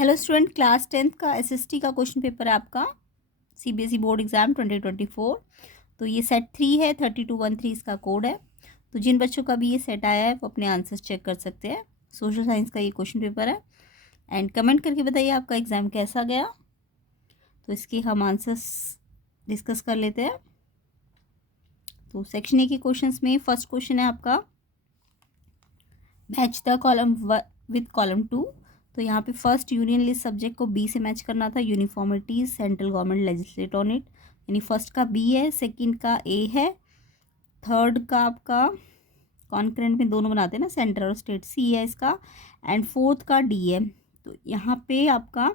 Hello student, class 10th का SST का question paper है आपका सीबीएसई बोर्ड एग्जाम 2024। तो ये सेट 3 है, 3213 इसका कोड है। तो जिन बच्चों का भी ये सेट आया है वो अपने आंसर्स चेक कर सकते हैं। सोशल साइंस का ये क्वेश्चन पेपर है एंड कमेंट करके बताइए आपका एग्ज़ाम कैसा गया। तो इसके हम आंसर्स डिस्कस कर लेते हैं। तो सेक्शन ए के क्वेश्चंस में फर्स्ट क्वेश्चन है आपका match the column with column 2। तो यहाँ पे फर्स्ट यूनियन लिस्ट सब्जेक्ट को बी से मैच करना था। Uniformity central government legislate on it, यानी फर्स्ट का बी है, सेकंड का ए है, थर्ड का आपका कॉन्करेंट में दोनों बनाते हैं ना, सेंटर और स्टेट, सी है इसका, एंड फोर्थ का डी है। तो यहाँ पे आपका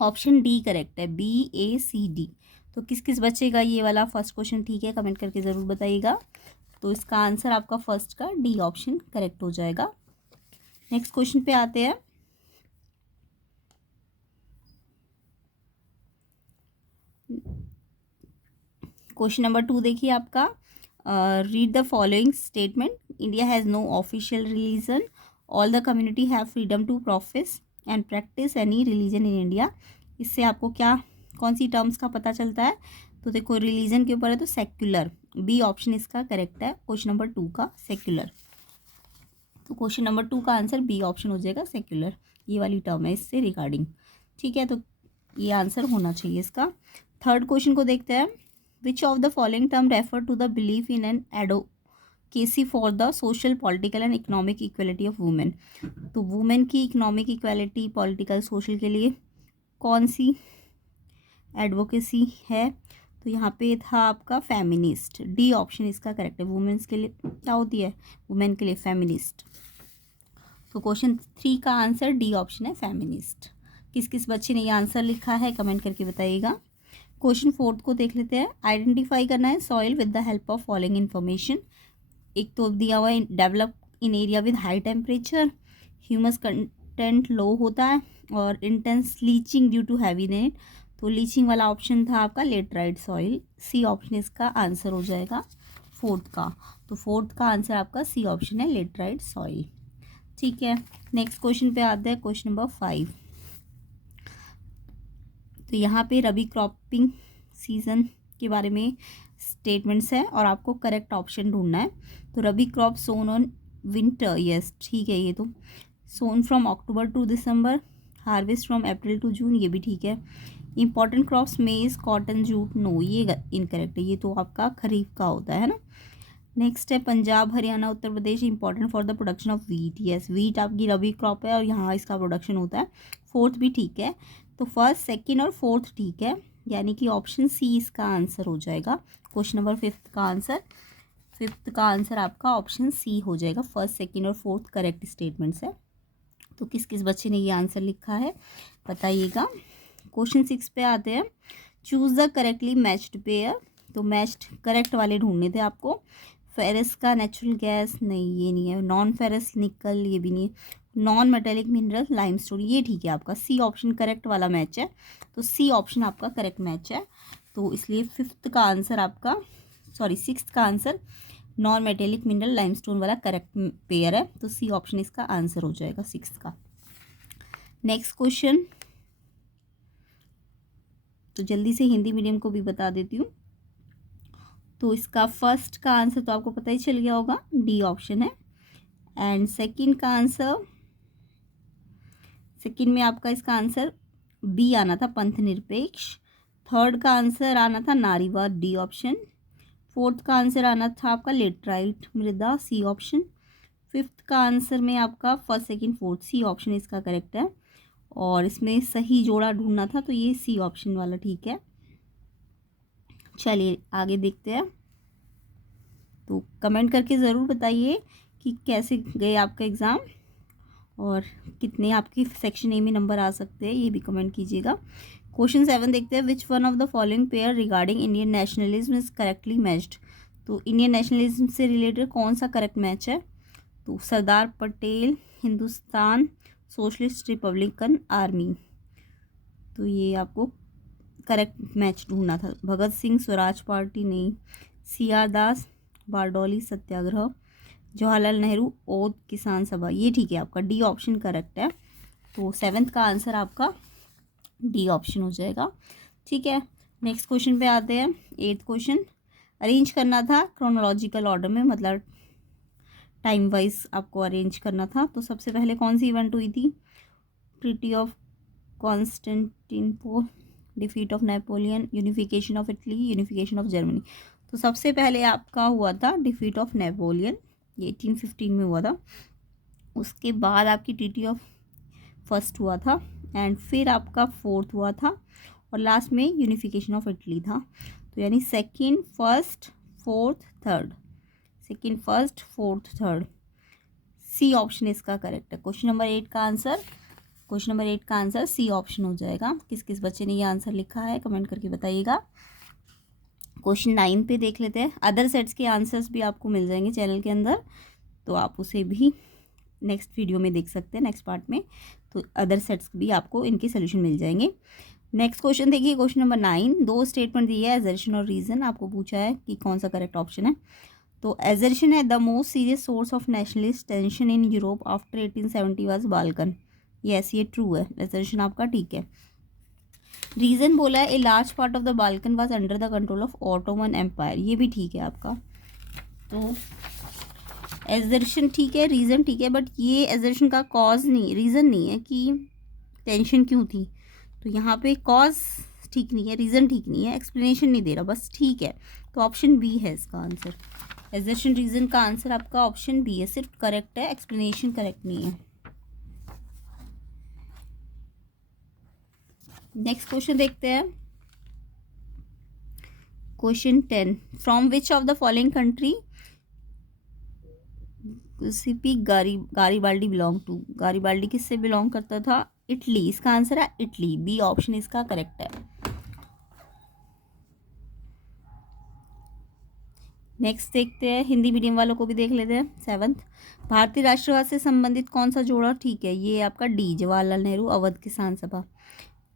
ऑप्शन डी करेक्ट है, BACD। तो किस किस बच्चे का ये वाला फर्स्ट क्वेश्चन ठीक है, कमेंट करके ज़रूर बताइएगा। तो इसका आंसर आपका फर्स्ट का डी ऑप्शन करेक्ट हो जाएगा। नेक्स्ट क्वेश्चन पे आते हैं। क्वेश्चन नंबर 2 देखिए आपका, read the following statement. India has no official religion, all the community have freedom to profess and practice any religion in India. इससे आपको क्या कौन सी टर्म्स का पता चलता है? तो देखो रिलीजन के ऊपर है तो सेक्युलर, बी ऑप्शन इसका करेक्ट है क्वेश्चन नंबर 2 का, सेक्युलर। तो क्वेश्चन नंबर 2 का आंसर बी ऑप्शन हो जाएगा, सेक्युलर। ये वाली टर्म है इससे रिगार्डिंग, ठीक है। तो ये आंसर होना चाहिए इसका। थर्ड क्वेश्चन को देखते हैं। Which of the following term refer to the belief in an advocacy for the social political and economic equality of women. तो वुमेन की इकोनॉमिक इक्वलिटी, पॉलिटिकल, सोशल के लिए कौन सी एडवोकेसी है? तो यहाँ पे था आपका फेमिनिस्ट, डी ऑप्शन इसका करेक्ट है। वुमेन्स के लिए क्या होती है? वुमेन के लिए फेमिनिस्ट। तो क्वेश्चन 3 का आंसर डी ऑप्शन है, फेमिनिस्ट। किस किस बच्चे ने ये आंसर लिखा है कमेंट करके बताइएगा। क्वेश्चन 4 को देख लेते हैं। आइडेंटिफाई करना है soil with the help of following information. एक तो दिया हुआ है develop in area with high temperature, humus content low होता है, और intense leaching due to heavy rain. तो लीचिंग वाला ऑप्शन था आपका लेटराइट सॉइल, सी ऑप्शन इसका आंसर हो जाएगा फोर्थ का। तो फोर्थ का आंसर आपका सी ऑप्शन है, लेटराइट सॉइल, ठीक है। नेक्स्ट क्वेश्चन पे आते हैं, क्वेश्चन नंबर 5। तो यहाँ पे रबी क्रॉपिंग सीजन के बारे में स्टेटमेंट्स है और आपको करेक्ट ऑप्शन ढूंढना है। तो rabi crop sown on winter, yes ठीक है। ये तो sown from October to December, harvest from April to June, ये भी ठीक है। Important crops maize, cotton, jute, no, ये इनकरेक्ट है। ये तो आपका खरीफ का होता है ना। नेक्स्ट है Punjab, Haryana, Uttar Pradesh important for the production of wheat, yes wheat आपकी रबी क्रॉप है और यहाँ इसका प्रोडक्शन होता है। फोर्थ भी ठीक है। तो फर्स्ट, सेकंड और फोर्थ ठीक है, यानी कि ऑप्शन सी इसका आंसर हो जाएगा। क्वेश्चन नंबर 5th का आंसर आपका ऑप्शन सी हो जाएगा। फर्स्ट, सेकंड और फोर्थ करेक्ट स्टेटमेंट्स है। तो किस किस बच्चे ने ये आंसर लिखा है बताइएगा। क्वेश्चन 6 पे आते हैं। Choose the correctly matched pair. तो मैच्ड करेक्ट वाले ढूंढने थे आपको। फेरस का नेचुरल गैस, नहीं ये नहीं है। नॉन फेरस निकल, ये भी नहीं है। नॉन मेटेलिक मिनरल लाइमस्टोन, ये ठीक है आपका। सी ऑप्शन करेक्ट वाला मैच है, तो सी ऑप्शन आपका करेक्ट मैच है। तो इसलिए 5th का आंसर आपका, सॉरी 6th का answer non metallic mineral limestone वाला करेक्ट पेयर है। तो सी ऑप्शन इसका आंसर हो जाएगा 6th का। नेक्स्ट क्वेश्चन, तो जल्दी से हिंदी मीडियम को भी बता देती हूँ। तो इसका फर्स्ट का आंसर तो आपको पता ही चल गया होगा, डी ऑप्शन है। एंड सेकंड का आंसर, सेकंड में आपका इसका आंसर बी आना था, पंथ निरपेक्ष। थर्ड का आंसर आना था नारीवाद, डी ऑप्शन। फोर्थ का आंसर आना था आपका लेटराइट मृदा, सी ऑप्शन। 5th का आंसर में आपका first, second, fourth, C option इसका करेक्ट है। और इसमें सही जोड़ा ढूंढना था, तो ये सी ऑप्शन वाला ठीक है। चलिए आगे देखते हैं। तो कमेंट करके ज़रूर बताइए कि कैसे गए आपका एग्ज़ाम और कितने आपकी सेक्शन ए में नंबर आ सकते हैं, ये भी कमेंट कीजिएगा। क्वेश्चन 7 देखते हैं। Which one of the following pair regarding Indian nationalism is correctly matched. तो इंडियन नेशनलिज्म से रिलेटेड कौन सा करेक्ट मैच है? तो Sardar Patel, Hindustan Socialist Republican Army, तो ये आपको करेक्ट मैच ढूंढना था। भगत सिंह स्वराज पार्टी, नहीं। CR दास, बारडोली सत्याग्रह, जवाहरलाल नेहरू ओद किसान सभा, ये ठीक है आपका, डी ऑप्शन करेक्ट है। तो 7th का आंसर आपका डी ऑप्शन हो जाएगा। ठीक है, नेक्स्ट क्वेश्चन पे आते हैं। 8th क्वेश्चन, अरेंज करना था क्रोनोलॉजिकल ऑर्डर में, मतलब टाइम वाइज आपको अरेंज करना था। तो सबसे पहले कौन सी इवेंट हुई थी? Treaty of Constantinople, defeat of Napoleon, unification of Italy, unification of Germany. तो सबसे पहले आपका हुआ था डिफीट ऑफ नेपोलियन, ये 1815 में हुआ था। उसके बाद आपकी ट्रीटी ऑफ फर्स्ट हुआ था, एंड फिर आपका 4th हुआ था, और लास्ट में यूनिफिकेशन ऑफ इटली था। तो यानी 2nd, 1st, 4th, 3rd, 2nd, 1st, 4th, 3rd, C option इसका करेक्ट है। क्वेश्चन नंबर 8 का आंसर सी ऑप्शन हो जाएगा। किस किस बच्चे ने ये आंसर लिखा है कमेंट करके बताइएगा। क्वेश्चन 9 पे देख लेते हैं। अदर सेट्स के आंसर्स भी आपको मिल जाएंगे चैनल के अंदर, तो आप उसे भी नेक्स्ट वीडियो में देख सकते हैं, नेक्स्ट पार्ट में। तो अदर सेट्स भी आपको इनके सोल्यूशन मिल जाएंगे। नेक्स्ट क्वेश्चन देखिए, क्वेश्चन नंबर 9, 2 स्टेटमेंट दिए है, एजर्शन और रीजन। आपको पूछा है कि कौन सा करेक्ट ऑप्शन है। तो एजर्शन है, the most serious source of nationalist tension in Europe after 1870 was Balkan. Yes, ये ट्रू है, एजर्शन आपका ठीक है। रीजन बोला है, a large part of the Balkan was under the control of Ottoman empire, ये भी ठीक है आपका। तो एजर्शन ठीक है, रीज़न ठीक है, बट ये एजर्शन का कॉज नहीं, रीज़न नहीं है कि टेंशन क्यों थी। तो यहाँ पे कॉज ठीक नहीं है, रीज़न ठीक नहीं है, एक्सप्लेनेशन नहीं दे रहा, बस ठीक है। तो ऑप्शन बी है इसका आंसर। एजर्शन रीज़न का आंसर आपका ऑप्शन बी है, सिर्फ करेक्ट है, एक्सप्लेनेशन करेक्ट नहीं है। नेक्स्ट क्वेश्चन देखते हैं। Question 10, from which of the following country CP Garibaldi belong to. Garibaldi किससे बिलोंग करता था? इटली। इसका आंसर है इटली, बी ऑप्शन इसका करेक्ट है। नेक्स्ट देखते हैं, हिंदी मीडियम वालों को भी देख लेते हैं। 7th, भारतीय राष्ट्रवाद से संबंधित कौन सा जोड़ा ठीक है? ये आपका डी, जवाहरलाल नेहरू अवध किसान सभा।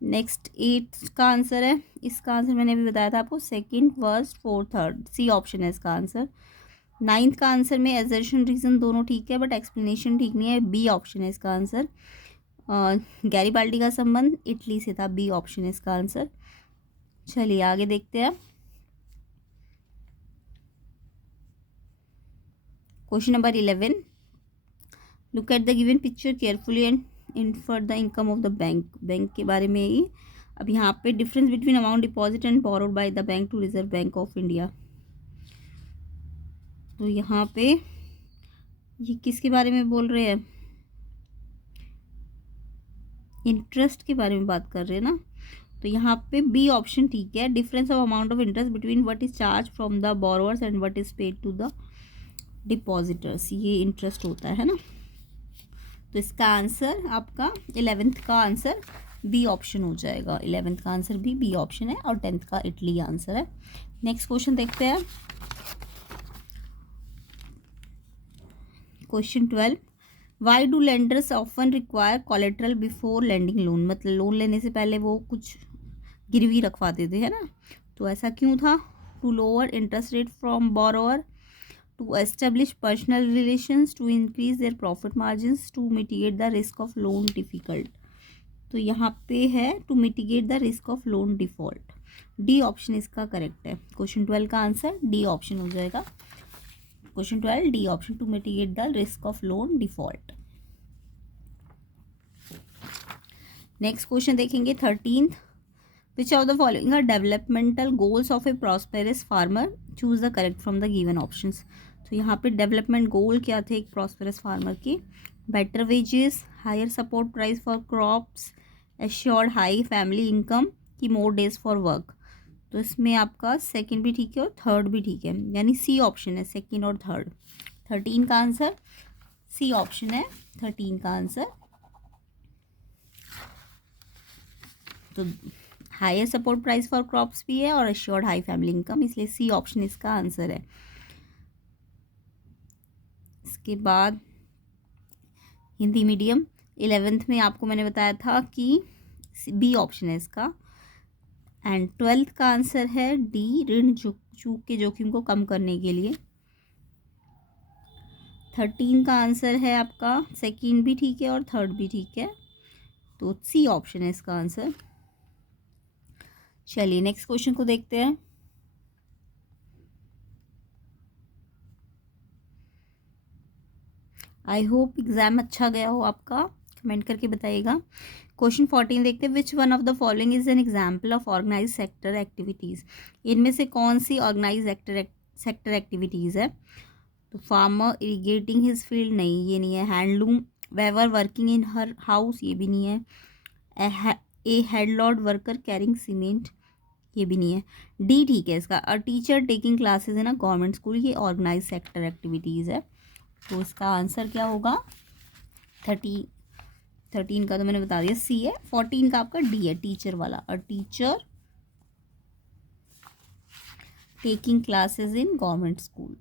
नेक्स्ट 8th का आंसर है, इसका आंसर मैंने अभी बताया था आपको, 2nd, 1st, 4th, 3rd, C option है इसका आंसर। 9th का आंसर में एजर्शन रीजन दोनों ठीक है, बट एक्सप्लेनेशन ठीक नहीं है, बी ऑप्शन है इसका आंसर। गैरीबाल्डी का संबंध इटली से था, बी ऑप्शन है इसका आंसर। चलिए आगे देखते हैं। Question number 11, look at the given picture carefully and infer the income of the bank. Bank के बारे में ही। अब यहाँ पे difference between amount deposit and borrowed by the bank to Reserve Bank of India. तो यहाँ पे ये किसके बारे में बोल रहे हैं? इंटरेस्ट के बारे में बात कर रहे हैं ना। तो यहाँ पे बी ऑप्शन ठीक है, difference of amount of interest between what is charged from the borrowers and what is paid to the depositors, ये इंटरेस्ट होता है ना। तो इसका आंसर आपका 11th का आंसर बी ऑप्शन हो जाएगा। 11th का आंसर भी बी ऑप्शन है, और 10th का इटली आंसर है। नेक्स्ट क्वेश्चन देखते हैं। Question 12, why do lenders often require collateral before lending loan. मतलब लोन लेने से पहले वो कुछ गिरवी रखवाते थे, है ना। तो ऐसा क्यों था? To lower interest rate from borrower, to establish personal relations, to increase their profit margins, to mitigate the risk of loan difficult। तो यहाँ पे है to mitigate the risk of loan default, D option इसका correct है। Question 12 का answer D option हो जाएगा। Question 12 D option, to mitigate the risk of loan default. Next question देखेंगे 13th, which of the following are developmental goals of a prosperous farmer, choose the correct from the given options. तो यहाँ पे development goal क्या थे एक prosperous farmer की? Better wages, higher support price for crops, assured high family income, की more days for work. तो इसमें आपका 2nd भी ठीक है और 3rd भी ठीक है, यानी सी ऑप्शन है, 2nd और 3rd। 13 का आंसर सी ऑप्शन है, 13 का आंसर। तो higher support price for crops भी है और एश्योर्ड हाई फैमिली इनकम, इसलिए सी ऑप्शन इसका आंसर है। इसके बाद हिंदी मीडियम 11th में आपको मैंने बताया था कि बी ऑप्शन है इसका, एंड 12th का आंसर है डी, ऋण चूक के जोखिम को कम करने के लिए। 13 का आंसर है आपका 2nd भी ठीक है और 3rd भी ठीक है। तो सी ऑप्शन है इसका आंसर। चलिए नेक्स्ट क्वेश्चन को देखते हैं। आई होप एग्जाम अच्छा गया हो आपका, कमेंट करके बताइएगा। क्वेश्चन 14 देखते हैं। Which one of the following is an example of organise sector activities. इनमें से कौन सी ऑर्गेनाइज सेक्टर एक्टिविटीज़ है? तो फार्मर इरिगेटिंग हिज फील्ड, नहीं ये नहीं है। Handloom weaver working in her house, ये भी नहीं है। A headload worker carrying cement, ये भी नहीं है। डी ठीक है इसका। A teacher taking classes in a government school, ये ऑर्गेनाइज सेक्टर एक्टिविटीज़ है। तो इसका आंसर क्या होगा? 13 का तो मैंने बता दिया सी है। 14 का आपका डी है, टीचर वाला। अ teacher taking classes in government school.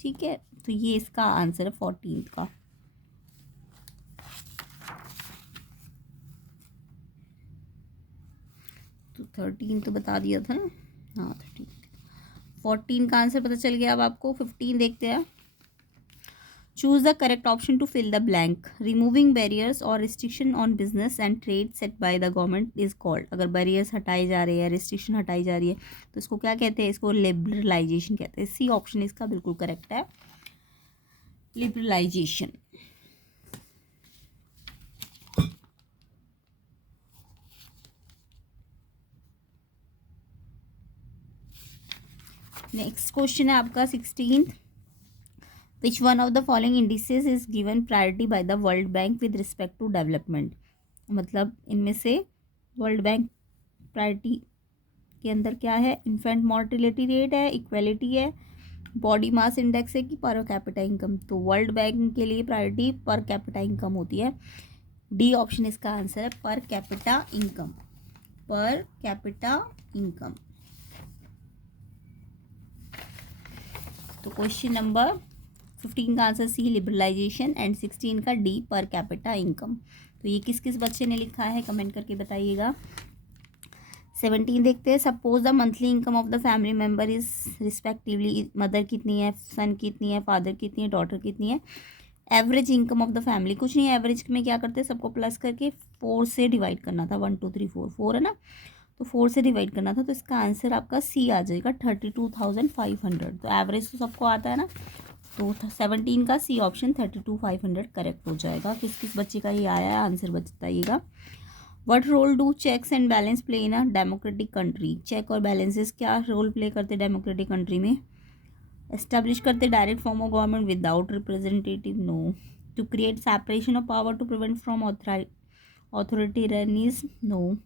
ठीक है, तो ये इसका आंसर है 14 का। तो 13 तो बता दिया था ना, हाँ 13। 14 का आंसर पता चल गया। अब आपको 15 देखते हैं। Choose the correct option to fill the blank. Removing barriers और restriction on business and trade set by the government is called. अगर बैरियर्स हटाए जा रहे हैं, रिस्ट्रिक्शन हटाई जा रही है, तो इसको क्या कहते हैं? इसको लिबरलाइजेशन कहते हैं। सी ऑप्शन इसका बिल्कुल करेक्ट है, लिबरलाइजेशन। नेक्स्ट क्वेश्चन है आपका 16th। Which one of the following indices is given priority by the World Bank with respect to development. मतलब इनमें से वर्ल्ड बैंक प्रायोरिटी के अंदर क्या है? इन्फेंट मॉर्टिलिटी रेट है, इक्वेलिटी है, बॉडी मास इंडेक्स है कि पर कैपिटा इनकम। तो वर्ल्ड बैंक के लिए प्रायोरिटी पर कैपिटा इनकम होती है। डी ऑप्शन इसका आंसर है, per capita income. Per capita income. तो क्वेश्चन नंबर 15 का आंसर सी, लिबरलाइजेशन, एंड 16 का डी, पर कैपिटा इनकम। तो ये किस किस बच्चे ने लिखा है कमेंट करके बताइएगा। 17 देखते हैं। Suppose the monthly income of the family member is respectively, mother कितनी है, सन कितनी है, फादर कितनी है, डॉटर कितनी है। Average income of the family, कुछ नहीं है। एवरेज में क्या करते हैं? सबको प्लस करके 4 से डिवाइड करना था। 1 2 3 4, 4 है ना, तो 4 से डिवाइड करना था। तो इसका आंसर आपका सी आ जाएगा, 32,500। तो एवरेज तो सबको आता है ना, तो 17 का सी ऑप्शन 32,500 करेक्ट हो जाएगा। किस किस बच्चे का ये आया है आंसर बताइएगा। What role do checks and balance play in a democratic country. Check और बैलेंसेस क्या रोल प्ले करते डेमोक्रेटिक कंट्री में? एस्टेब्लिश करते direct form of government without representative, no. To create separation of power to prevent from authoritarianism, no.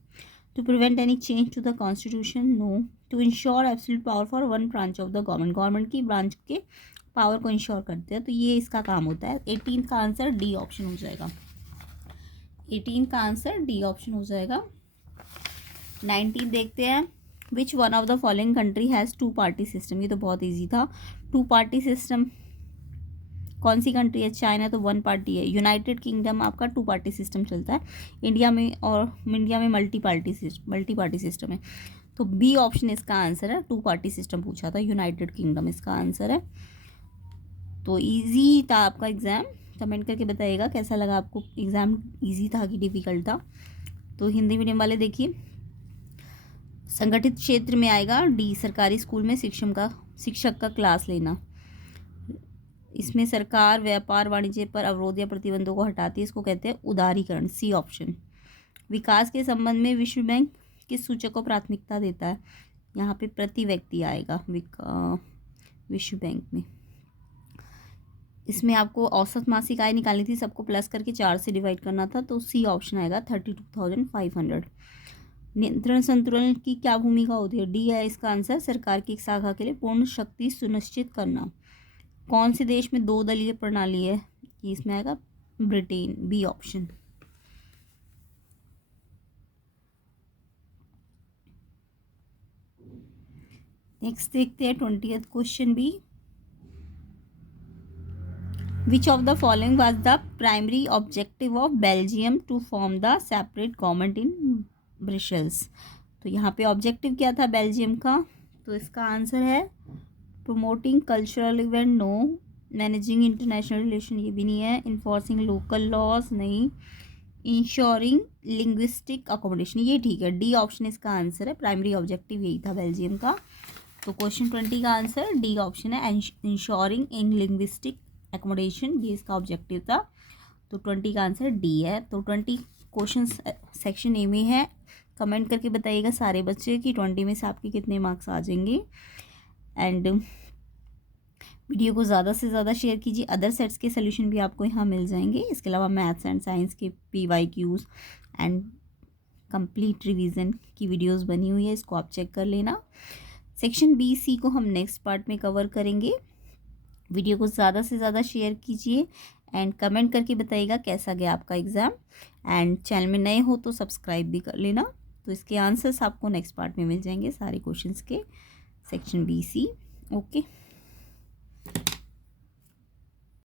To prevent any change to the constitution, no. To ensure absolute power for one branch of the government की branch के power को ensure करते हैं। तो ये इसका काम होता है। 18 का आंसर डी ऑप्शन हो जाएगा। 18 का आंसर डी ऑप्शन हो जाएगा। 19 देखते हैं। Which one of the following country has 2 party system. ये तो बहुत इजी था। 2 पार्टी सिस्टम कौन सी कंट्री है? चाइना तो 1 पार्टी है। यूनाइटेड किंगडम आपका 2 पार्टी सिस्टम चलता है। इंडिया में मल्टी पार्टी सिस्टम है। तो बी ऑप्शन इसका आंसर है। 2 पार्टी सिस्टम पूछा था, यूनाइटेड किंगडम इसका आंसर है। तो इजी था आपका एग्ज़ाम। कमेंट करके बताइएगा कैसा लगा आपको एग्ज़ाम, इजी था कि डिफ़िकल्ट था। तो हिंदी मीडियम वाले देखिए, संगठित क्षेत्र में आएगा डी, सरकारी स्कूल में शिक्षक का क्लास लेना। इसमें सरकार व्यापार वाणिज्य पर अवरोध या प्रतिबंधों को हटाती है, इसको कहते हैं उदारीकरण, सी ऑप्शन। विकास के संबंध में विश्व बैंक किस सूचक को प्राथमिकता देता है? यहाँ पे प्रति व्यक्ति आएगा विश्व बैंक में। इसमें आपको औसत मासिक आय निकालनी थी, सबको प्लस करके 4 से डिवाइड करना था। तो सी ऑप्शन आएगा, 32,500। नियंत्रण संतुलन की क्या भूमिका होती है? डी है इसका आंसर, सरकार की एक शाखा के लिए पूर्ण शक्ति सुनिश्चित करना। कौन से देश में 2 दलीय प्रणाली है? इसमें आएगा ब्रिटेन, बी ऑप्शन। नेक्स्ट देखते हैं 20th question B. Which of the following was the primary objective of Belgium to form the separate government in Brussels. तो यहाँ पे ऑब्जेक्टिव क्या था बेल्जियम का? तो इसका आंसर है promoting cultural event, no. Managing international relation ये भी नहीं है, इन्फोर्सिंग लोकल लॉज नहीं, इंश्योरिंग लिंग्विस्टिक अकोमोडेशन ये ठीक है, डी ऑप्शन इसका आंसर है, प्राइमरी ऑब्जेक्टिव यही था बेल्जियम का। तो क्वेश्चन 20 का आंसर डी ऑप्शन है, इंश्योरिंग इन लिंग्विस्टिक एकोमोडेशन, ये इसका ऑब्जेक्टिव था। तो 20 का आंसर डी है। तो 20 क्वेश्चन सेक्शन ए में है। कमेंट करके बताइएगा सारे बच्चे कि 20 में से आपके कितने मार्क्स आ जाएंगे। एंड वीडियो को ज़्यादा से ज़्यादा शेयर कीजिए, अदर सेट्स के सोल्यूशन भी आपको यहाँ मिल जाएंगे। इसके अलावा मैथ्स एंड साइंस के PYQs एंड कंप्लीट रिवीजन की वीडियोस बनी हुई है, इसको आप चेक कर लेना। सेक्शन BC को हम नेक्स्ट पार्ट में कवर करेंगे। वीडियो को ज़्यादा से ज़्यादा शेयर कीजिए एंड कमेंट करके बताइएगा कैसा गया आपका एग्ज़ाम। एंड चैनल में नए हो तो सब्सक्राइब भी कर लेना। तो इसके आंसर्स आपको नेक्स्ट पार्ट में मिल जाएंगे सारे क्वेश्चंस के, सेक्शन BC। ओके।